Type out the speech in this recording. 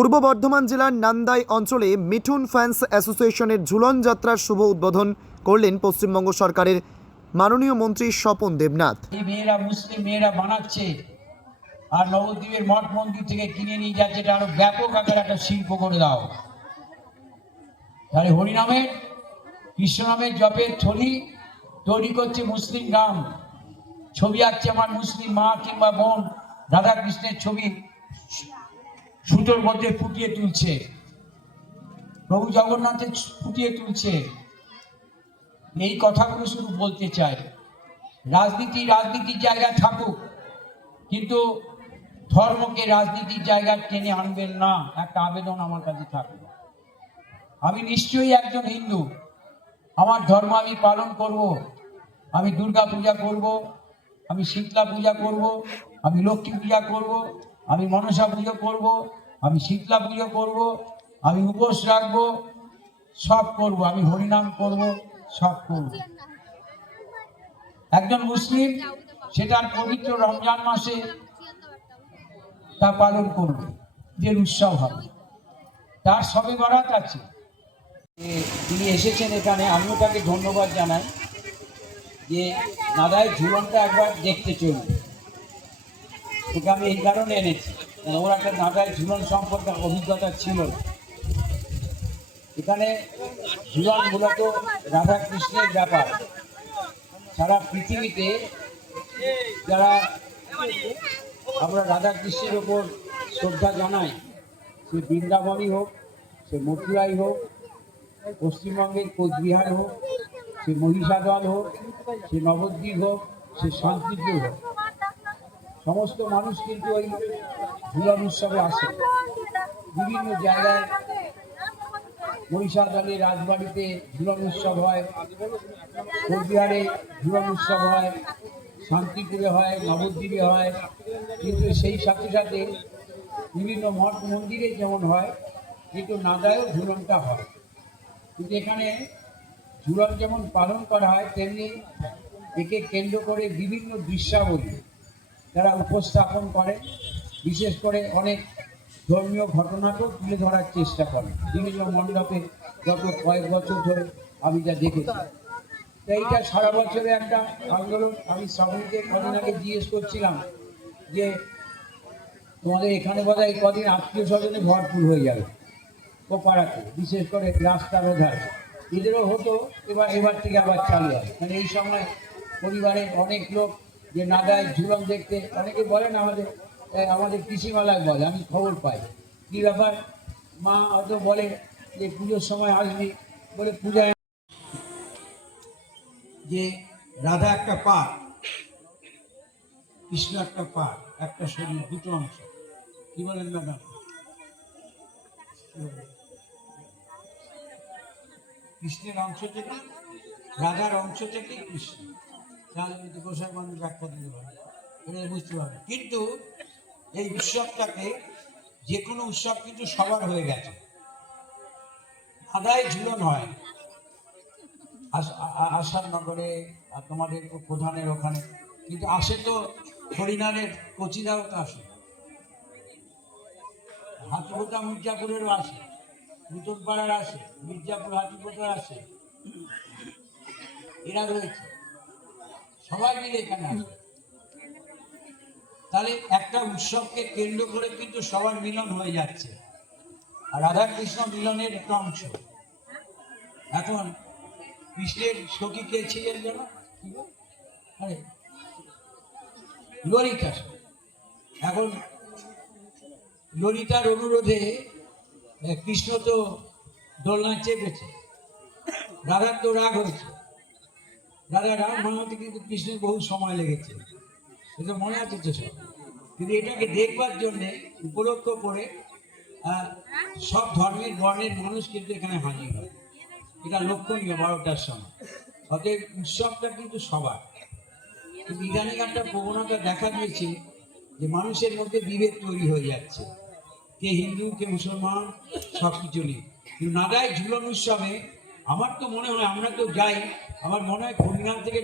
পূর্ব বর্ধমান জেলার নান্দাই অঞ্চলে মিঠুন ফ্যান্স অ্যাসোসিয়েশনের ঝুলন যাত্রার শুভ উদ্বোধন করলেন পশ্চিমবঙ্গ সরকারের মাননীয় মন্ত্রী স্বপন দেবনাথ। এই মেয়েরা মুসলিম মেয়েরা বানাচ্ছে আর নবদ্বীপের মঠ মন্দির থেকে কিনে নিয়ে যাচ্ছে, এটা আরো ব্যাপক আকার একটা শিল্প করে দাও। তাহলে হরিনামের কৃষ্ণ নামের জপের থলি তৈরি করছে মুসলিম গ্রাম, ছবি আঁকছে আমার মুসলিম মা কিংবা বোন, রাধা কৃষ্ণের ছবি সুতোর মধ্যে ফুটিয়ে তুলছে, প্রভু জগন্নাথের ফুটিয়ে তুলছে। এই কথাগুলো শুধু বলতে চাই, রাজনীতির জায়গায় থাকুক, কিন্তু ধর্মকে রাজনীতির জায়গায় টেনে আনবেন না, একটা আবেদন আমার কাছে থাকবে। আমি নিশ্চয়ই একজন হিন্দু, আমার ধর্ম আমি পালন করব, আমি দুর্গা পূজা করব, আমি শীতলা পূজা করব, আমি লক্ষ্মী পূজা করব, আমি মনসা পুজো করব, আমি শীতলা পুজো করব, আমি উপোস রাখবো, সব করব, আমি হরিনাম করব, সব করব। একজন মুসলিম সেটার পবিত্র রমজান মাসে তা পালন করবে, যে উৎসব হবে, তার সবে বরাত আছে। তিনি এসেছেন এখানে, আমিও তাকে ধন্যবাদ জানাই যে নাদাই ঝুলনটা একবার দেখতে চলবে। ওকে আমি এই কারণে এনেছি, ওর একটা নাদাই ঝুলন সম্পর্কে অভিজ্ঞতা ছিল। এখানে ঝুলন মূলত রাধা কৃষ্ণের ব্যাপার। সারা পৃথিবীতে যারা আমরা রাধা কৃষ্ণের ওপর শ্রদ্ধা জানাই, সে বৃন্দাবনই হোক, সে মথুরাই হোক, পশ্চিমবঙ্গের কোচবিহার হোক, সে মহিষাদল হোক, সে নবদ্বীপ হোক, সে শান্তিপুর হোক, সমস্ত মানুষ কিন্তু ওই ঝুলন উৎসবে আসে। বিভিন্ন জায়গায় মহিষাদলে রাজবাড়িতে ঝুলন উৎসব হয়, কোচবিহারে ঝুলন উৎসব হয়, শান্তিপুরে হয়, নবদ্বীপে হয়, কিন্তু সেই সাথে সাথে বিভিন্ন মঠ মন্দিরে যেমন হয়, কিন্তু নাদায়ও ঝুলনটা হয়। কিন্তু এখানে ঝুলন যেমন পালন করা হয়, তেমনি একে কেন্দ্র করে বিভিন্ন দৃশ্যাবলী যারা উপস্থাপন করে, বিশেষ করে অনেক ধর্মীয় ঘটনাকেও তুলে ধরার চেষ্টা করে বিভিন্ন মণ্ডপে। গত কয়েক বছর ধরে আমি যা দেখেছি, তো এইটা সারা বছরে একটা আন্দোলন। আমি সবাইকে কদিন আগে জিজ্ঞেস করছিলাম যে তোমাদের এখানে বোধহয় কদিন আত্মীয় স্বজনে ভরপুর হয়ে যাবে ও পাড়াতে, বিশেষ করে রাস্তার ওধারে। এদেরও হতো, এবার থেকে আবার চালু হয়। মানে এই সময় পরিবারের অনেক লোক যে নাদায় ঝুলন দেখতে, অনেকে বলেন আমাদের কৃষিমেলায় বলে, আমি খবর পাই কী ব্যাপার, মা হয়তো বলে যে পুজোর সময় আসবি, বলে পূজায় যে রাধা একটা পা, কৃষ্ণ একটা পা, একটা শরীর, দুটো অংশ, কি বলেন ম্যাডাম? কৃষ্ণের অংশ থেকে, রাধার অংশ থেকে কৃষ্ণ, তাহলে গোসাই মানুষ ব্যাখ্যা দিতে পারে, এটা বুঝতে পারবে। কিন্তু এই উৎসবটাকে, যে কোনো উৎসব কিন্তু সবার হয়ে গেছে। নাদায় ঝুলন হয় আসার নগরে, তোমাদের প্রধানের ওখানে, কিন্তু আসে তো হরিনাথের কচিরাও তো আসে, হাতিপোতা মির্জাপুরেরও আসে, নতুন পাড়ার আসে, মির্জাপুর হাতিপোতা আসে, এরা রয়েছে, সবাই মিলে এখানে আসে। তাহলে একটা উৎসবকে কেন্দ্র করে কিন্তু সবার মিলন হয়ে যাচ্ছে, আর রাধা কৃষ্ণ মিলনের একটা অংশ। এখন কৃষ্ণের সখী কে ছিলেন যেন, ললিতা। এখন ললিতার অনুরোধে কৃষ্ণ তো দোলনা চেপেছে, রাধার তো রাগ হয়েছে, রাধা রাগ মানাতে কিন্তু কৃষ্ণের বহু সময় লেগেছে, সেটা মনে আছে তো সব। কিন্তু এটাকে দেখবার জন্যে উপলক্ষ করে সব ধর্মের বর্ণের মানুষ কিন্তু এখানে হাজির হয়, এটা লক্ষণীয় 12টার সময়। অতএব উৎসবটা কিন্তু সবার। কিন্তু ইদানিং একটা প্রবণতা দেখা দিয়েছে যে মানুষের মধ্যে বিভেদ তৈরি হয়ে যাচ্ছে, কে হিন্দু কে মুসলমান, সব কিছু নেই। কিন্তু নাদায় ঝুলন উৎসবে আমার তো মনে হয়, আমরা তো যাই, আমার মনে হয় হরিনাম থেকে